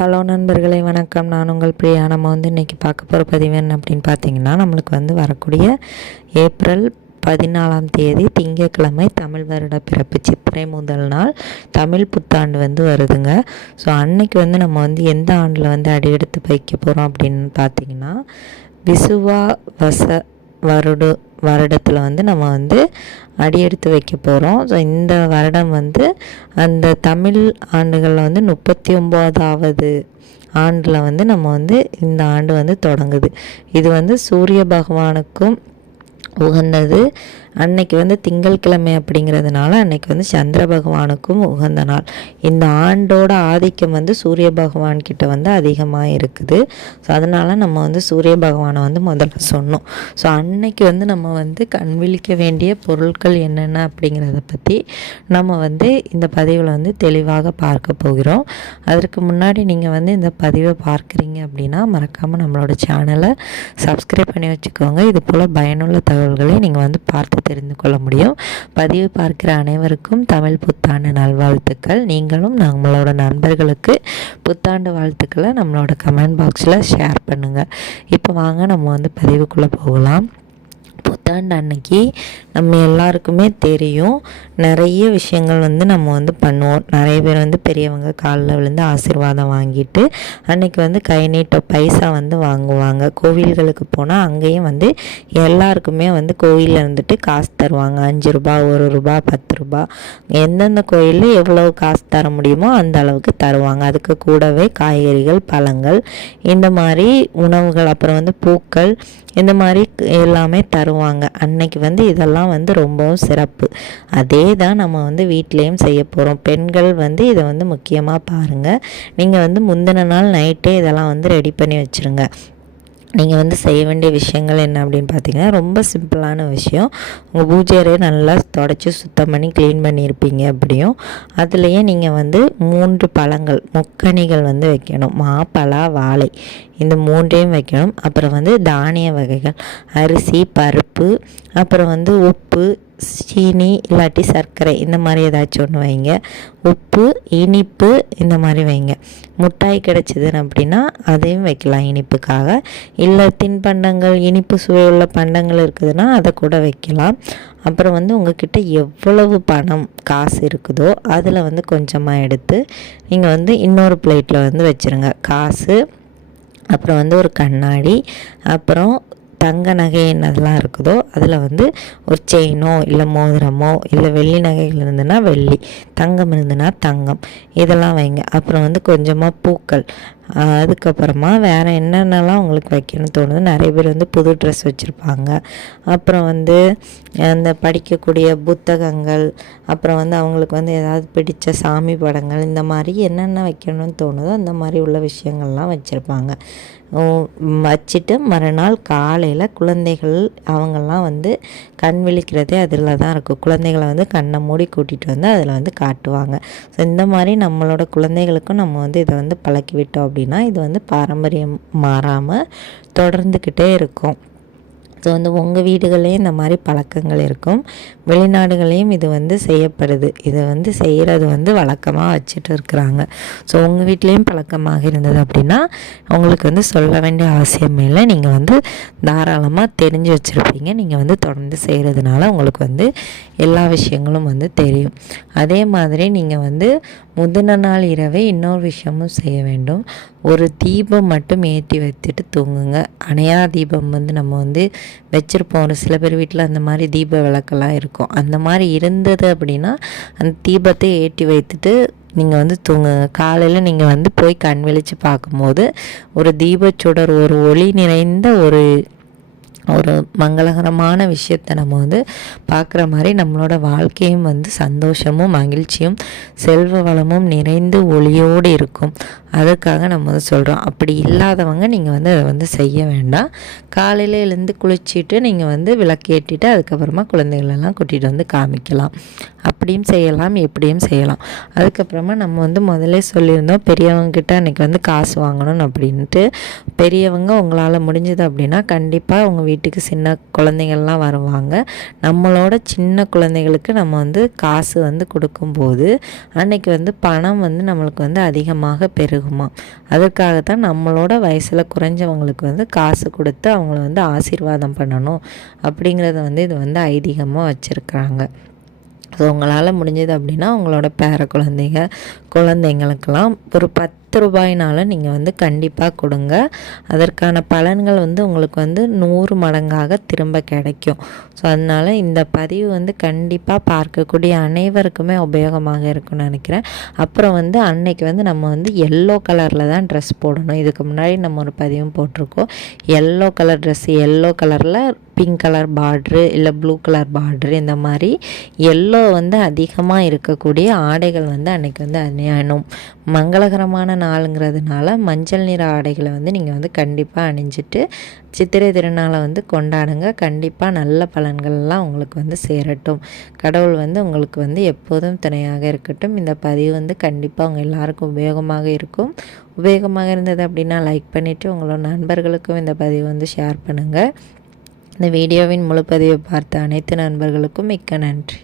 Hello நண்பர்களே, வணக்கம். நான் உங்கள் பிரியா. நம்ம இன்றைக்கி பார்க்க போகிற பதிவு என்ன அப்படின்னு பார்த்தீங்கன்னா, நம்மளுக்கு வரக்கூடிய ஏப்ரல் 14 திங்கட்கிழமை தமிழ் வருட பிறப்பு, சித்திரை முதல் நாள் தமிழ் புத்தாண்டு வருதுங்க. ஸோ அன்னைக்கு நம்ம எந்த ஆண்டில் அடியெடுத்து வைக்க போகிறோம் அப்படின்னு பார்த்தீங்கன்னா, விசுவாவச வருடத்தில் நம்ம அடியெடுத்து வைக்க போகிறோம். ஸோ இந்த வருடம் அந்த தமிழ் ஆண்டுகளில் 39வது ஆண்டில் நம்ம இந்த ஆண்டு தொடங்குது. இது சூரிய பகவானுக்கும் உகந்தது. அன்னைக்கு திங்கட்கிழமை அப்படிங்கிறதுனால அன்னைக்கு சந்திர பகவானுக்கும் உகந்த நாள். இந்த ஆண்டோட ஆதிக்கம் சூரிய பகவான் கிட்ட அதிகமாக இருக்குது. ஸோ அதனால் நம்ம சூரிய பகவானை முதல்ல சொன்னோம். ஸோ அன்னைக்கு நம்ம கண் விழிக்க வேண்டிய பொருட்கள் என்னென்ன அப்படிங்கிறத பற்றி நம்ம இந்த பதிவில் தெளிவாக பார்க்க போகிறோம். அதற்கு முன்னாடி நீங்கள் இந்த பதிவை பார்க்குறீங்க அப்படின்னா மறக்காமல் நம்மளோட சேனலை சப்ஸ்கிரைப் பண்ணி வச்சுக்கோங்க. இது போல் பயனுள்ள தகவல்களை நீங்கள் பார்த்து தெரிந்து கொள்ள முடியும். பதிவு பார்க்கிற அனைவருக்கும் தமிழ் புத்தாண்டு நல்வாழ்த்துக்கள். நீங்களும் நம்மளோட நண்பர்களுக்கு புத்தாண்டு வாழ்த்துக்களை நம்மளோட கமெண்ட் பாக்ஸில் ஷேர் பண்ணுங்கள். இப்போ வாங்க நம்ம பதிவுக்குள்ளே போகலாம். புத்தாண்டு அன்னைக்கு நம்ம எல்லாருக்குமே தெரியும், நிறைய விஷயங்கள் நம்ம பண்ணுவோம். நிறைய பேர் பெரியவங்க காலில் விழுந்து ஆசீர்வாதம் வாங்கிட்டு அன்னைக்கு கை நீட்ட பைசா வாங்குவாங்க. கோவில்களுக்கு போனால் அங்கேயும் எல்லாருக்குமே கோவிலில் இருந்துட்டு காசு தருவாங்க. 5 ரூபா, 1 ரூபா, 10 ரூபா, எந்தெந்த கோயிலில் எவ்வளவு காசு தர முடியுமோ அந்த அளவுக்கு தருவாங்க. அதுக்கு கூடவே காய்கறிகள், பழங்கள், இந்த மாதிரி உணவுகள், அப்புறம் பூக்கள், இந்த மாதிரி எல்லாமே தருவாங்க. அன்னைக்கு இதெல்லாம் ரொம்பவும் சிறப்பு. அதே தான் நம்ம வீட்லேயும் செய்ய போகிறோம். பெண்கள் இதை முக்கியமாக பாருங்கள். நீங்கள் முந்தின நாள் நைட்டே இதெல்லாம் ரெடி பண்ணி வச்சுருங்க. நீங்கள் செய்ய வேண்டிய விஷயங்கள் என்ன அப்படின்னு பார்த்தீங்கன்னா, ரொம்ப சிம்பிளான விஷயம். உங்கள் பூஜை அறையை நல்லா தொடச்சி சுத்தம் பண்ணி க்ளீன் பண்ணியிருப்பீங்க. அப்படியும் அதுலேயே நீங்கள் 3 பழங்கள், முக்கணிகள் வைக்கணும். மாப்பழா, வாழை, இந்த 3ஐயும் வைக்கணும். அப்புறம் தானிய வகைகள், அரிசி, பருப்பு, அப்புறம் உப்பு, சீனி இல்லாட்டி சர்க்கரை, இந்த மாதிரி ஏதாச்சும் ஒன்று வைங்க. உப்பு, இனிப்பு, இந்த மாதிரி வைங்க. மிட்டாய் கிடச்சிதுன்னு அப்படின்னா அதையும் வைக்கலாம் இனிப்புக்காக. இல்லை தின்பண்டங்கள், இனிப்பு சுவையுள்ள பண்டங்கள் இருக்குதுன்னா அதை கூட வைக்கலாம். அப்புறம் உங்ககிட்ட எவ்வளவு பணம் காசு இருக்குதோ அதில் கொஞ்சமாக எடுத்து நீங்கள் இன்னொரு பிளேட்டில் வச்சுருங்க. காசு, அப்புறம் ஒரு கண்ணாடி, அப்புறம் தங்க நகை என்னதெல்லாம் இருக்குதோ அதில் ஒரு செயினோ இல்லை மோதிரமோ இல்லை வெள்ளி நகைகள் இருந்ததுன்னா வெள்ளி, தங்கம் இருந்ததுன்னா தங்கம், இதெல்லாம் வைங்க. அப்புறம் கொஞ்சமாக பூக்கள். அதுக்கப்புறமா வேறு என்னென்னலாம் உங்களுக்கு வைக்கணும்னு தோணுது. நிறைய பேர் புது ட்ரெஸ் வச்சுருப்பாங்க. அப்புறம் அந்த படிக்கக்கூடிய புத்தகங்கள், அப்புறம் அவங்களுக்கு ஏதாவது பிடித்த சாமி படங்கள், இந்த மாதிரி என்னென்ன வைக்கணும்னு தோணுதோ அந்த மாதிரி உள்ள விஷயங்கள்லாம் வச்சுருப்பாங்க. வச்சுட்டு மறுநாள் காலையில் குழந்தைகள் அவங்கெல்லாம் கண் விழிக்கிறதே அதில் தான் இருக்கும். குழந்தைகளை கண்ணை மூடி கூட்டிகிட்டு அதில் காட்டுவாங்க. ஸோ இந்த மாதிரி நம்மளோட குழந்தைகளுக்கும் நம்ம இதை பழக்கிவிட்டோம் அப்படின்னா இது பாரம்பரியம் மாறாமல் தொடர்ந்துக்கிட்டே இருக்கும். ஸோ உங்கள் வீடுகள்லேயும் இந்த மாதிரி பழக்கங்கள் இருக்கும். வெளிநாடுகளையும் இது செய்யப்படுது. இது செய்கிறது வழக்கமாக வச்சுட்டு இருக்கிறாங்க. ஸோ உங்கள் வீட்லேயும் பழக்கமாக இருந்தது அப்படின்னா உங்களுக்கு சொல்ல வேண்டிய அவசியமே இல்லை. நீங்கள் தாராளமாக தெரிஞ்சு வச்சுருப்பீங்க. நீங்கள் தொடர்ந்து செய்கிறதுனால உங்களுக்கு எல்லா விஷயங்களும் தெரியும். அதே மாதிரி நீங்கள் முந்தின நாள் இரவே இன்னொரு விஷயமும் செய்ய வேண்டும். ஒரு தீபம் மட்டும் ஏற்றி வைத்துட்டு தூங்குங்க. அணையா தீபம் நம்ம வச்சுருப்போம். ஒரு சில பேர் வீட்டில் அந்த மாதிரி தீப விளக்கெல்லாம் இருக்கும். அந்த மாதிரி இருந்தது அப்படின்னா அந்த தீபத்தை ஏற்றி வைத்துட்டு நீங்கள் தூங்குங்க. காலையில் நீங்கள் போய் கண் விழித்து பார்க்கும்போது ஒரு தீபச்சுடர், ஒரு ஒளி நிறைந்த ஒரு மங்களகரமான விஷயத்தை நம்ம பார்க்குற மாதிரி நம்மளோட வாழ்க்கையும் சந்தோஷமும் மகிழ்ச்சியும் செல்வ வளமும் நிறைந்து ஒளியோடு இருக்கும். அதுக்காக நம்ம சொல்கிறோம். அப்படி இல்லாதவங்க நீங்கள் அதை செய்ய வேண்டாம். காலையில் எழுந்து குளிச்சுட்டு நீங்கள் விளக்கேற்றிட்டு அதுக்கப்புறமா குழந்தைகளெல்லாம் கூட்டிகிட்டு காமிக்கலாம். அப்படியும் செய்யலாம், எப்படியும் செய்யலாம். அதுக்கப்புறமா நம்ம முதல்ல சொல்லியிருந்தோம், பெரியவங்கக்கிட்ட அன்றைக்கி காசு வாங்கணும் அப்படின்ட்டு. பெரியவங்க உங்களால் முடிஞ்சது அப்படின்னா கண்டிப்பாக உங்கள் வீட்டுக்கு சின்ன குழந்தைகள்லாம் வருவாங்க. நம்மளோட சின்ன குழந்தைகளுக்கு நம்ம காசு கொடுக்கும்போது அன்னைக்கு பணம் நம்மளுக்கு அதிகமாக பெருகும். பெருகுமா. அதற்காகத்தான் நம்மளோட வயசில் குறைஞ்சவங்களுக்கு வந்து காசு கொடுத்து அவங்கள வந்து ஆசீர்வாதம் பண்ணணும் அப்படிங்கிறத வந்து இது வந்து ஐதீகமாக வச்சுருக்குறாங்க. ஸோ உங்களால் முடிஞ்சது அப்படின்னா உங்களோட பேர குழந்தைங்களுக்கெல்லாம் ஒரு 10 ரூபாயினாலும் நீங்கள் வந்து கண்டிப்பாக கொடுங்க. அதற்கான பலன்கள் வந்து உங்களுக்கு வந்து 100 மடங்காக திரும்ப கிடைக்கும். ஸோ அதனால் இந்த பதிவு வந்து கண்டிப்பாக பார்க்கக்கூடிய அனைவருக்குமே உபயோகமாக இருக்கும்னு நினைக்கிறேன். அப்புறம் வந்து அன்னைக்கு வந்து நம்ம வந்து எல்லோ கலரில் தான் ட்ரெஸ் போடணும். இதுக்கு முன்னாடி நம்ம ஒரு பதிவும் போட்டிருக்கோம். எல்லோ கலர் ட்ரெஸ்ஸு, எல்லோ கலரில் பிங்க் கலர் பார்ட்ரு இல்லை ப்ளூ கலர் பார்ட்ரு, இந்த மாதிரி எல்லோ வந்து அதிகமாக இருக்கக்கூடிய ஆடைகள் வந்து அன்றைக்கி வந்து அணியணும். மங்களகரமான நாளுங்கிறதுனால மஞ்சள் நிற ஆடைகளை வந்து நீங்கள் வந்து கண்டிப்பாக அணிஞ்சிட்டு சித்திரை திருநாளை வந்து கொண்டாடுங்க. கண்டிப்பாக நல்ல பலன்கள்லாம் உங்களுக்கு வந்து சேரட்டும். கடவுள் வந்து உங்களுக்கு வந்து எப்போதும் துணையாக இருக்கட்டும். இந்த பதிவு வந்து கண்டிப்பாக உங்கள் எல்லாருக்கும் உபயோகமாக இருக்கும். உபயோகமாக இருந்தது அப்படின்னா லைக் பண்ணிவிட்டு உங்களோட நண்பர்களுக்கும் இந்த பதிவு வந்து ஷேர் பண்ணுங்கள். இந்த வீடியோவின் முழு பதிவை பார்த்த அனைத்து நண்பர்களுக்கும் மிக்க நன்றி.